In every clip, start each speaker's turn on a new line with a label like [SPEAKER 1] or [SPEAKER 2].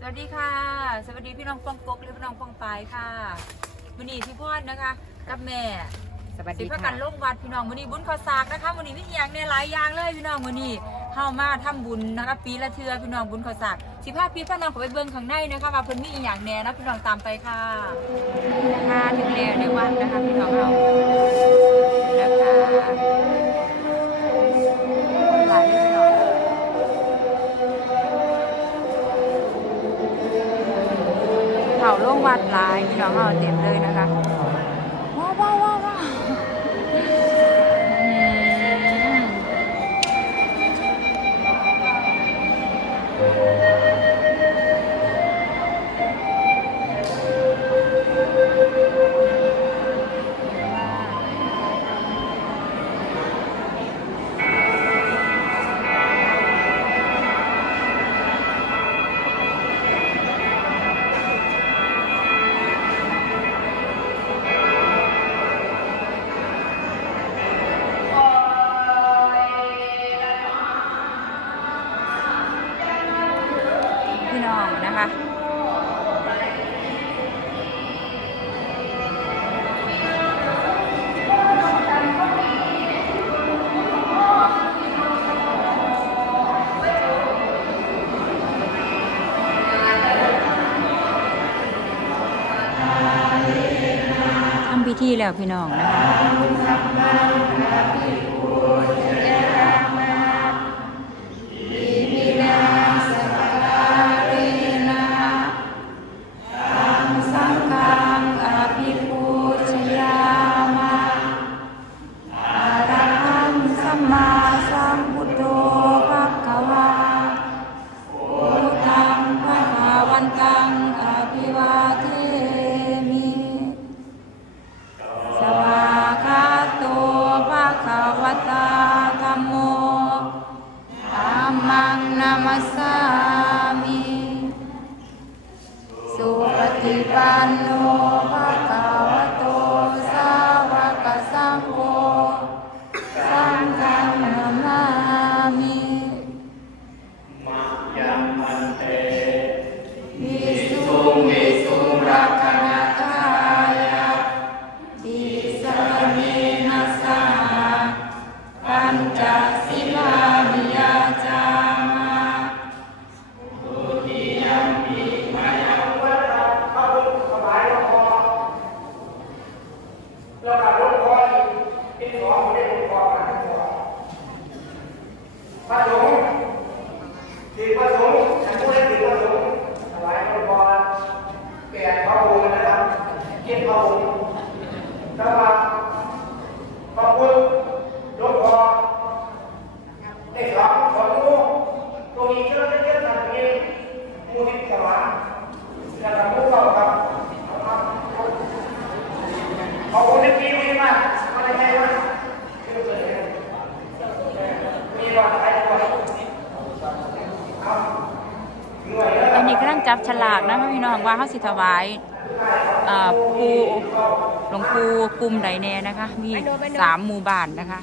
[SPEAKER 1] สวัสดีค่ะ สวัสดีพี่น้องปองกกและพี่น้องปองปายค่ะวันนี้พี่พอดนะคะ กับแม่
[SPEAKER 2] สวัส
[SPEAKER 1] สิ
[SPEAKER 2] ดี
[SPEAKER 1] พา
[SPEAKER 2] ค่ะ
[SPEAKER 1] กันลงวัดพี่น้องวันนี้บุญข้าวสากนะคะวันนี้มีอหย่างในหลายอย่างเลยพี่น้องวันนี้เข้ามาทำบุญนะคะปีละเทือพี่น้องบุญข้าวสากสิพาพี่พี่น้องเขาไปเบิ่งข้างในนะคะว่าเพิ่นมีอีหยังแหน่นะพี่น้องตามไปค่ะนี่นะคะถึงแล้วในวัดนะคะพี่น้องเรา งวัดหล แล้วพี่น้องนะคะ ตัวครั
[SPEAKER 3] บเหนื่อยแล้วตอ
[SPEAKER 1] นนี้กำลังจับฉลากนะคะพี่น้องว่าเขาสิถวายเอ่อปูหลวงปูกลุ่มใดแน่นะคะ มีสามหมู่บ้านนะคะ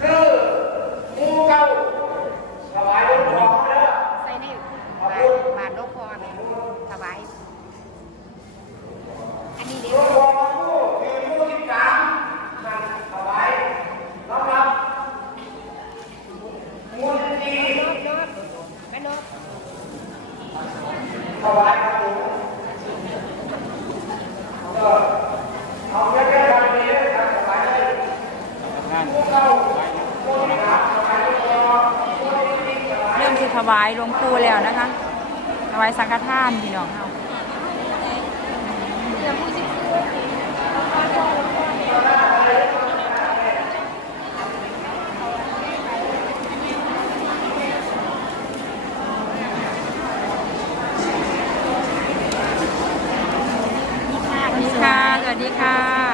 [SPEAKER 3] คืองูเก่าถวายรถคอเด้อ
[SPEAKER 2] ใส่ในบาทบาทโลกพอแม่ถวายอันนี้เด็
[SPEAKER 3] รถคอมาคู่คือคู่ที่สามนั่นถวายน้องรับงูที่สี่
[SPEAKER 2] นกนกแม่นก
[SPEAKER 3] ถวายครับผมเออเอาแค่แค่ทางนี้นะครับถวายได้งูเก่างูที่สามถวายรถคองูที่สี่ถวาย
[SPEAKER 1] เริ่มสิถวายหลวง ปูแล้วนะคะถวายสังฆทานพี่น้องเขาสวัสดีค่ะ สวัสดีค่ะ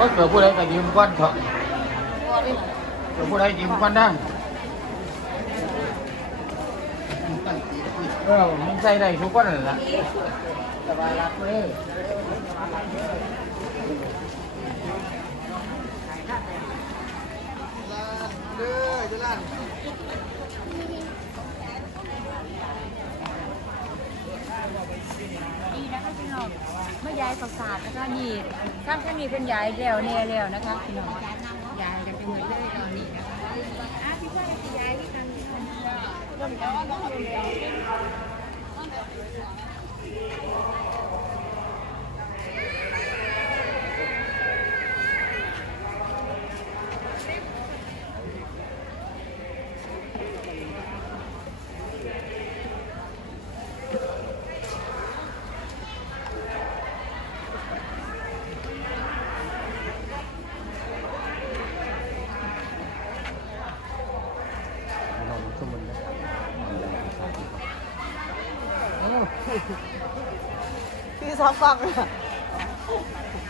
[SPEAKER 2] อ้ย
[SPEAKER 1] เกิ
[SPEAKER 3] ดผู้ใดก็ยืมก้อนเถอะเกิดผู้ใดยืมก้อนได้เออมึงใส่ได้ทุกก้อนนั่นแหละสบายรักเลย
[SPEAKER 1] นี่นะคะพี่น้องเมื่อ ยายก่อสร้างนะคะนี่ข้างข้างนี้เป็นยายแล้วแน่แล้วนะคะพี่น้อง
[SPEAKER 2] ยายกันไปหมดเลยตอนนี้นะคะอะพี่ายย้ายที่ทางนี้ เริ่มแล้วเริ่มแล้ว
[SPEAKER 4] คือ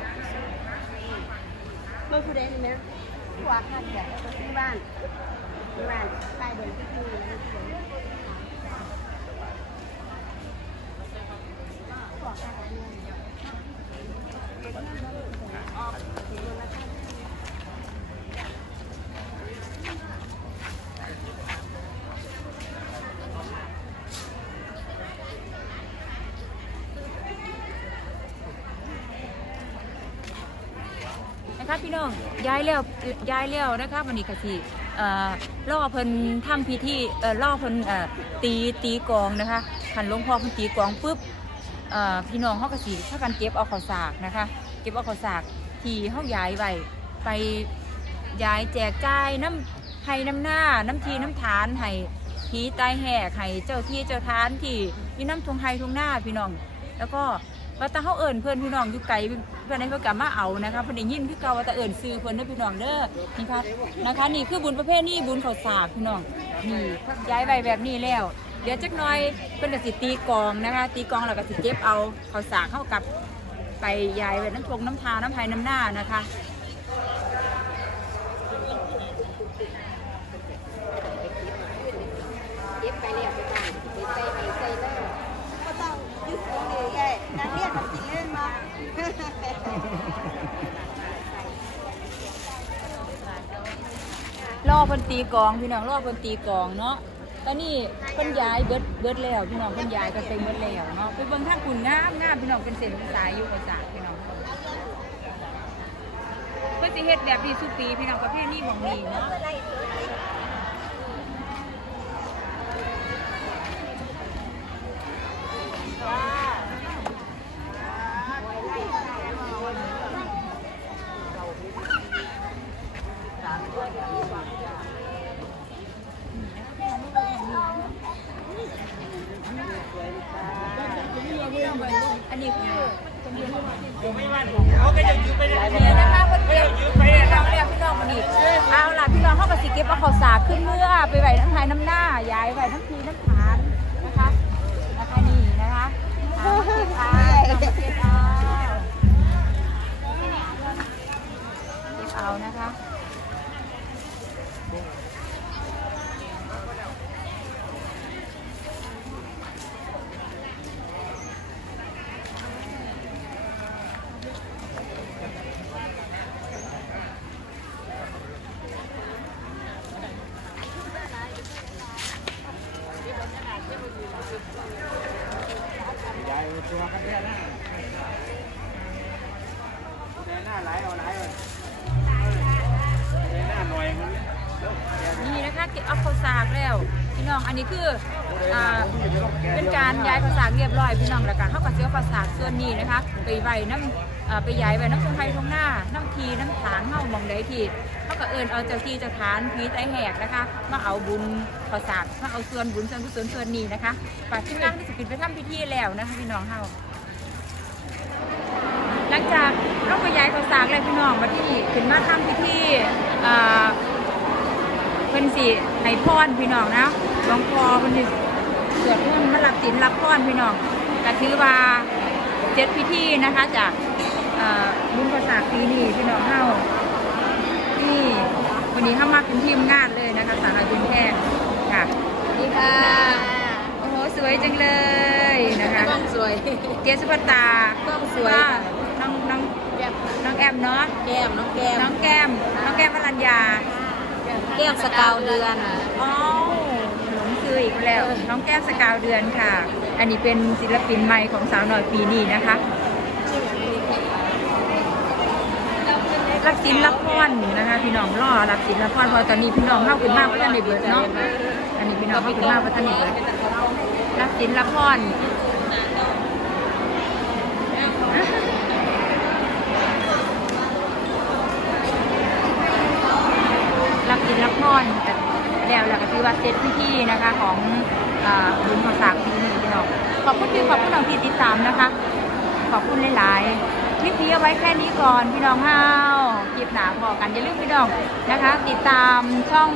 [SPEAKER 4] ซ้อมฟังเลยอะ
[SPEAKER 2] เมื่อคุณเดนเนี่ยหัวขันแบบที่บ้านที่บ้านใต้เดินที่คือหัวขันเนี่ย
[SPEAKER 1] นะคะพี่น้องย้ายแล้วย้ายแล้วนะคะวันนี้กะสิเอ่ล่อเพิ่นทำพิธีล่อเพิ่นตีตีกองนะคะขันหลวงพ่อเพิ่นตีกองปุ๊บพี่น้องเฮากะสิพากันเก็บเอาข้าวสากนะคะ เก็บเอาข้าวสากที่เฮาย้ายไว้ไปย้ายแจกจ่ายน้ำให้น้ำหน้าน้ำทีน้ำฐานให้ผีตายแหกให้เจ้าที่เจ้าทานที่ที่น้ำทงไฮทงหน้าพี่น้อง แล้วก็ว่าตาเขาเอิ่นเพื่อนพี่น้องอยู่ไกล พื่อนให้เพื่อนกลับมาเอานะคะเพื่อนได้ยินคือเก่าว่าแต่เอิ่นซื้อเพื่อนเด้อพี่น้องเด้อนี่ค่ะนะคะ นี่คือบุญประเภทนี่บุญข้าวสากพี่น้องนี่ย้ายไปแบบนี้แล้ว เดี๋ยวจักหน่อยเพื่อนจะสิตีกองนะคะ ตีกองแล้วก็สิเก็บเอาข้าวสากเข้ากับไปย้ายไว้น้ำทงน้ำทาน้ำไผ่น้ำหน้านะคะ
[SPEAKER 2] เย็บไปเรียบไปบ้านไปใส่ไปใส่เลย
[SPEAKER 4] ก็ต้องยึดตัวเลยใหญ่นักเรียนทำจริงเล่นมา
[SPEAKER 1] ล่ อเพิ่นตีกองพี่น้องล่อเพิ่นตีกองเนาะตอนนี้เพิ่นย้ายเบิดเบิดแล้วพี่น้องเพิ่นย้ายกันไปเบิดแล้วเนาะไปเบิ่งทางคุณงามงามพี่น้องเป็นเส้นเป็นสายอยู่ประสาทพี่น้องเพิ่นสิเฮ็ดแบบนี้สุปีพี่น้องประเภทนี้ของนี่เนาะ
[SPEAKER 5] เขาก็ยังยืมไปเลย
[SPEAKER 1] เนี่ยนะคะเพื่อน
[SPEAKER 5] เขา
[SPEAKER 1] เก็
[SPEAKER 5] ยั
[SPEAKER 1] บ
[SPEAKER 5] งยืม
[SPEAKER 1] พี่
[SPEAKER 5] ไปเรา
[SPEAKER 1] เรียกพี่น้องมาดิเอาล่ะพี่น้องเข้ากับสิเก็บเอาขาวสากขึ้นเมื่อไปไหวน้ำไทยน้ำหน้าย้ายไปน้ำทีน้ำฐานนะคะนะคะนี่นะคะเอาเก็บเอาเก็บเอาเก็บเอานะคะ
[SPEAKER 5] ตัวกันแค่หน้าแค่หน้าไหลเอาไหลเอาแค่หน้าหน่อยมัน
[SPEAKER 1] นี่นะคะเก็บเอาข้าวสากแล้วพี่น้องอันนี้คืออ่าเป็นการย้ายข้าวสากเรียบร้อยพี่น้องแล้วกันเท่ากับเสียข้าวสากส่วนนี้นะคะไปไว้น้ำ ไปย้ายไว้น้ำทงไทยทงหน้า น้ำทีน้ำถางเฮามองได้ทีเท่ากับเอิญเอาเจ้าที่เจ้าฐานผีไตแหกนะคะมาเอาบุญข้าวสากมาเอาส่วนบุญส่วนกุศลส่วนนี้นะคะป่าที่นั่งที่สกินไปทำพิธีแล้วนะคะพี่น้องเฮาหลังจากเราก็ย้ายข้าวสากเลยพี่น้องมาที่ขึ้นมาทำพิธีเพิ่นสิให้พรพี่น้องนะหลวงพ่อเพิ่นสิสวดมนต์มารับศีลรับพรพี่น้องก็ถือว่าเจ็ดพิธีนะคะจาก เอ่อบุญภาษาปีนี้พี่น้องเฮาที่วันนี้เข้ามาเป็นทีมงานเลยนะคะสารบุญแท้ค่ะสวัสดีค่ะโอ้โหสวยจังเลยนะคะ
[SPEAKER 2] กล้องสวย
[SPEAKER 1] เจสุภตาก
[SPEAKER 2] ล้องสวย
[SPEAKER 1] ก็น้องน้อง
[SPEAKER 2] แก้ม
[SPEAKER 1] น้องแอมเนาะ
[SPEAKER 2] แก้มน้องแก้ม
[SPEAKER 1] น้องแก้มน้องแก้มวรัญญา
[SPEAKER 2] แก้มสกาวเดือน
[SPEAKER 1] อ๋อหลงซื้ออีกแล้วน้องแก้มสกาวเดือนค่ะ อันนี้เป็นศิลปินใหม่ของสาวหน่อยปีนี้นะคะ รับสินรับพรนะคะ พี่น้องรอรับสินรับพรเพราะตอนนี้พี่น้องเข้าขึ้นมากพระท่านในเบิดเนาะอันนี้พี่น้องเข้าขึ้นมากพระท่านในเบิดรับสินรับพรรับสินรับพรแต่แล้วแล้วก็ถือว่าเซตพิธีนะคะของอ่าบุญของสากปีนี้พี่น้องขอบคุณที่ขอบคุณน้องที่ติดตามนะคะ ขอบคุณหลายๆ คลิปนี้เอาไว้แค่นี้ก่อนพี่น้องห้าวคลิปหนาพอกันอย่าลืมพี่น้องนะคะ ติดตามช่อง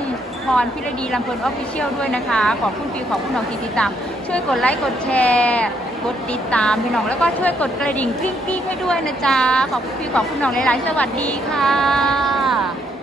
[SPEAKER 1] พรพิรดีลำเพลินออฟฟิเชียลด้วยนะคะ ขอบคุณพี่ขอบคุณน้องที่ติดตาม ช่วยกดไลค์กดแชร์กดติดตามพี่น้องแล้วก็ช่วยกดกระดิ่งกริ๊งให้ด้วยนะจ๊ะขอบคุณพี่ขอบคุณน้องหลาย ๆ สวัสดีค่ะ